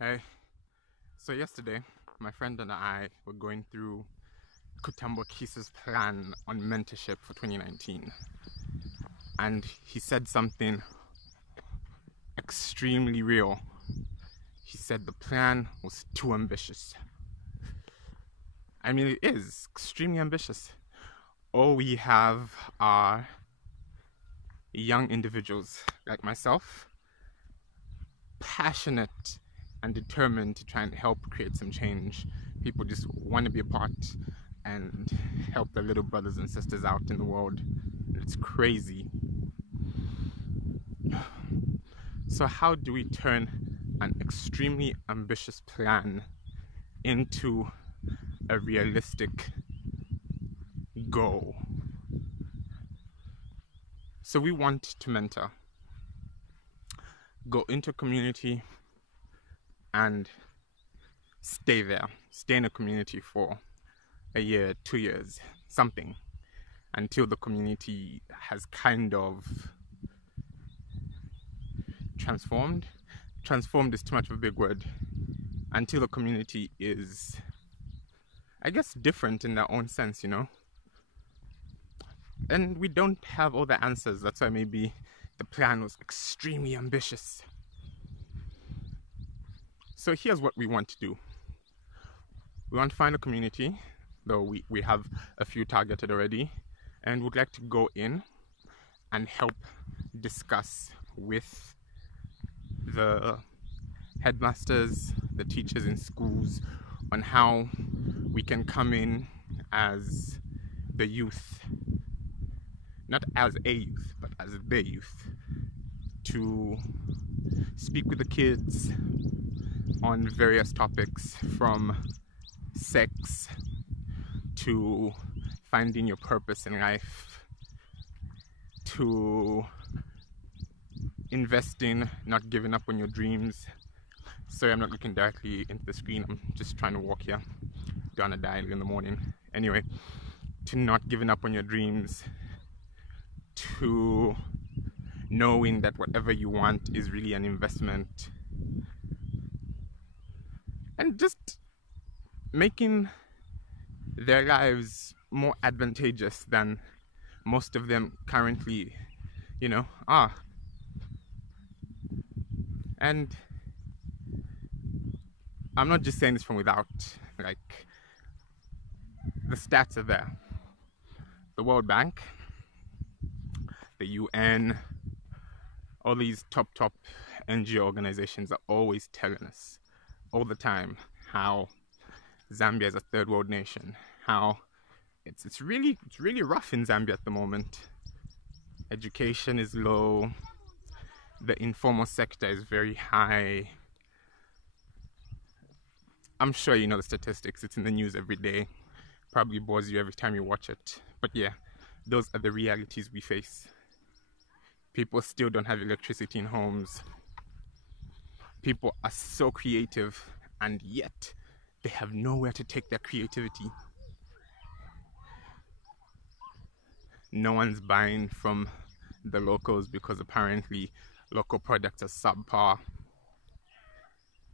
Hey, so yesterday, my friend and I were going through Kutambo Kisa's plan on mentorship for 2019, and he said something extremely real. He said the plan was too ambitious. I mean, it is extremely ambitious. All we have are young individuals like myself, passionate and determined to try and help create some change. People just want to be a part and help their little brothers and sisters out in the world. It's crazy. So how do we turn an extremely ambitious plan into a realistic goal? So we want to mentor, go into a community and stay there, stay in a community for a year, 2 years, something, until the community has kind of transformed. Transformed is too much of a big word. Until the community is, I guess, different in their own sense, you know? And we don't have all the answers. That's why maybe the plan was extremely ambitious. So here's what we want to do. We want to find a community, though we have a few targeted already, and would like to go in and help discuss with the headmasters, the teachers in schools, on how we can come in as the youth, not as a youth, but as the youth, to speak with the kids on various topics, from sex to finding your purpose in life, to investing, not giving up on your dreams. Sorry, I'm not looking directly into the screen. I'm just trying to walk here. Gonna die in the morning. Anyway, to not giving up on your dreams, to knowing that whatever you want is really an investment, and just making their lives more advantageous than most of them currently, are. And I'm not just saying this from without, like, the stats are there. The World Bank, the UN, all these top NGO organizations are always telling us all the time how Zambia is a third world nation, how it's really rough in Zambia at the moment. Education is low, the informal sector is very high. I'm sure you know the statistics, it's in the news every day, probably bores you every time you watch it, but yeah, those are the realities we face. People still don't have electricity in homes. People are so creative, and yet they have nowhere to take their creativity. No one's buying from the locals because apparently local products are subpar.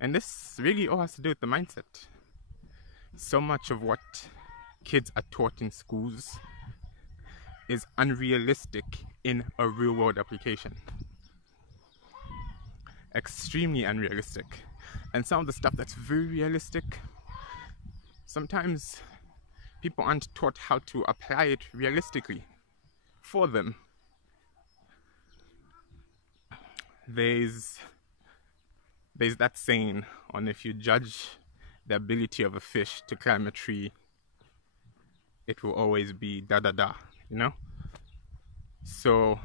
And this really all has to do with the mindset. So much of what kids are taught in schools is unrealistic in a real world application. Extremely unrealistic. And some of the stuff that's very realistic, sometimes people aren't taught how to apply it realistically for them. There's that saying on, if you judge the ability of a fish to climb a tree, it will always be da da da, you know? So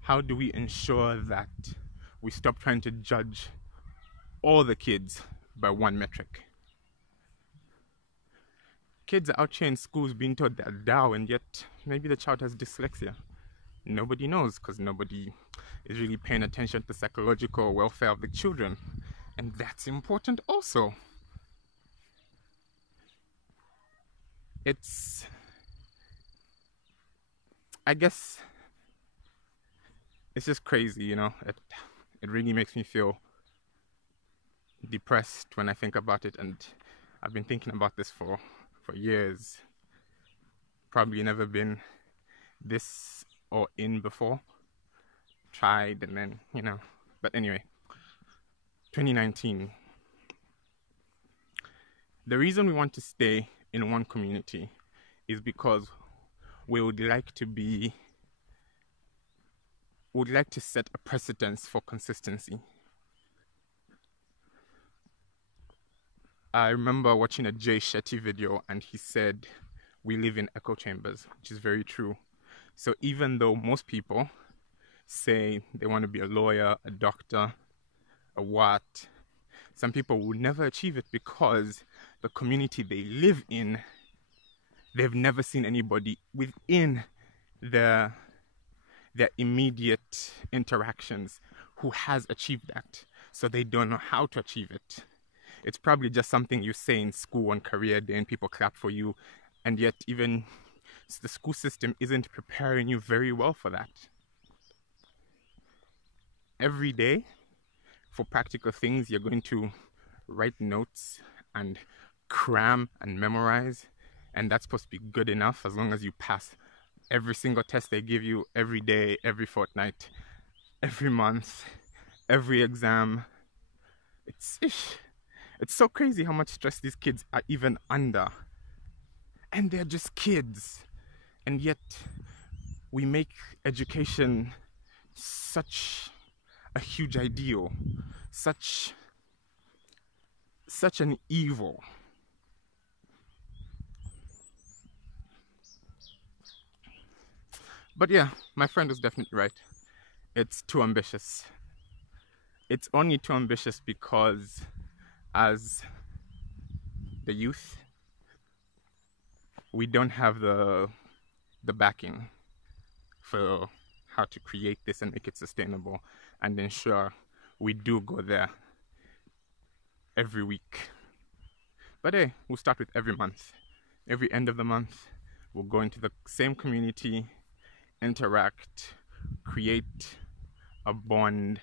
how do we ensure that we stop trying to judge all the kids by one metric? Kids are out here in schools being taught they're Dow, and yet maybe the child has dyslexia. Nobody knows, because nobody is really paying attention to the psychological welfare of the children. And that's important also. I guess it's just crazy, you know? It really makes me feel depressed when I think about it, and I've been thinking about this for years. Probably never been this or in before. Tried and then, you know. But anyway, 2019. The reason we want to stay in one community is because we would like to set a precedence for consistency. I remember watching a Jay Shetty video, and he said we live in echo chambers, which is very true. So even though most people say they want to be a lawyer, a doctor, a what, some people will never achieve it because the community they live in, they've never seen anybody within their immediate interactions who has achieved that. So they don't know how to achieve it. It's probably just something you say in school on career day and people clap for you, and yet even the school system isn't preparing you very well for that. Every day, for practical things, you're going to write notes and cram and memorize, and that's supposed to be good enough as long as you pass every single test they give you every day, every fortnight, every month, every exam. It's so crazy how much stress these kids are even under. And they're just kids. And yet, we make education such a huge ideal, such an evil. But yeah, my friend was definitely right. It's too ambitious. It's only too ambitious because as the youth, we don't have the backing for how to create this and make it sustainable and ensure we do go there every week. But hey, we'll start with every month. Every end of the month, we'll go into the same community, interact, create a bond,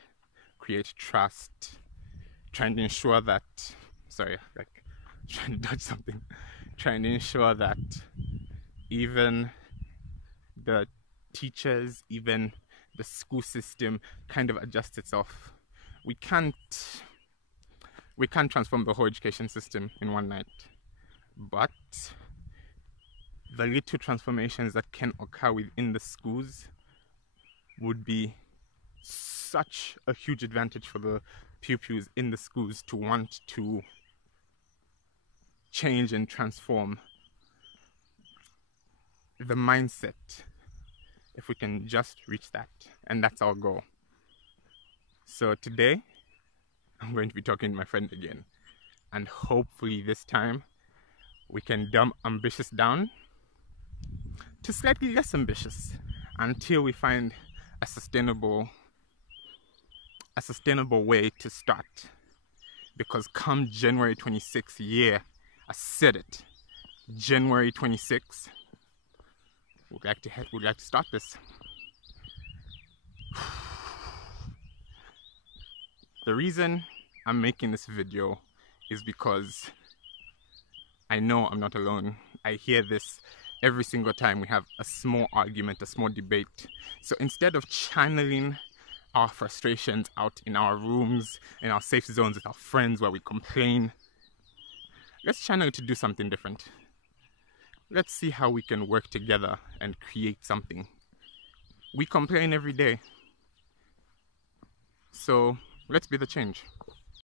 create trust, trying to ensure that, trying to dodge something, trying to ensure that even the teachers, even the school system kind of adjusts itself. We can't transform the whole education system in one night, but the little transformations that can occur within the schools would be such a huge advantage for the pupils in the schools to want to change and transform the mindset, if we can just reach that. And that's our goal. So today, I'm going to be talking to my friend again. And hopefully this time, we can dumb ambitious down to slightly less ambitious until we find a sustainable way to start. Because come January 26th, I said it, January 26th, we'd like to start this. The reason I'm making this video is because I know I'm not alone. I hear this every single time we have a small argument, a small debate. So instead of channeling our frustrations out in our rooms, in our safe zones with our friends where we complain, let's channel it to do something different. Let's see how we can work together and create something. We complain every day. So let's be the change.